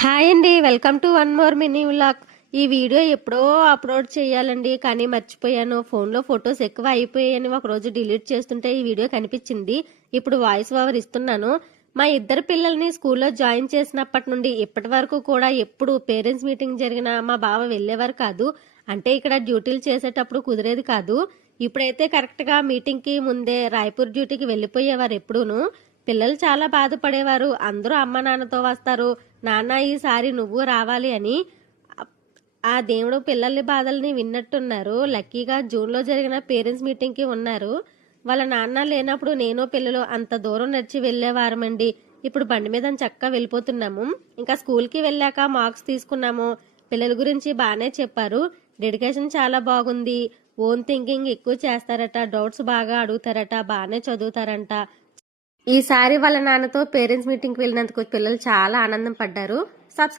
Hi అండి welcome to one more mini vlog. ఈ video ఎప్పుడో అప్లోడ్ చేయాలండి కానీ మర్చిపోయాను. ఫోన్లో ఫొటోస్ ఎక్కువ అయిపోయాయని ఒక రోజు డిలీట్ చేస్తుంటే ఈ వీడియో కనిపించింది. ఇప్పుడు వాయిస్ ఓవర్ ఇస్తున్నాను. మా ఇద్దరు పిల్లల్ని స్కూల్లో జాయిన్ చేసినప్పటి నుండి ఇప్పటి వరకు కూడా ఎప్పుడు పేరెంట్స్ మీటింగ్ జరిగినా మా బావ వెళ్ళేవారు కాదు. అంటే ఇక్కడ డ్యూటీలు చేసేటప్పుడు కుదిరేది కాదు. ఇప్పుడైతే కరెక్ట్గా మీటింగ్కి ముందే రాయపూర్ డ్యూటీకి వెళ్ళిపోయేవారు ఎప్పుడూను. పిల్లలు చాలా బాధపడేవారు. అందరూ అమ్మ నాన్నతో వస్తారు. నాన్న ఈసారి నువ్వు రావాలి అని ఆ దేవుడు పిల్లల్ని బాధల్ని విన్నట్టున్నారు. లక్కీగా జూన్లో జరిగిన పేరెంట్స్ మీటింగ్కి ఉన్నారు. వాళ్ళ నాన్న లేనప్పుడు నేను పిల్లలు అంత దూరం నడిచి వెళ్ళేవారమండి. ఇప్పుడు బండి మీద చక్కగా వెళ్ళిపోతున్నాము. ఇంకా స్కూల్కి వెళ్ళాక మార్క్స్ తీసుకున్నాము. పిల్లల గురించి బాగానే చెప్పారు. డెడికేషన్ చాలా బాగుంది. ఓన్ థింకింగ్ ఎక్కువ చేస్తారట. డౌట్స్ బాగా అడుగుతారట. బాగానే చదువుతారంట. ఈసారి వాళ్ళ నాన్నతో పేరెంట్స్ మీటింగ్కి వెళ్ళినందుకు పిల్లలు చాలా ఆనందం పడ్డారు. సబ్స్క్రైబ్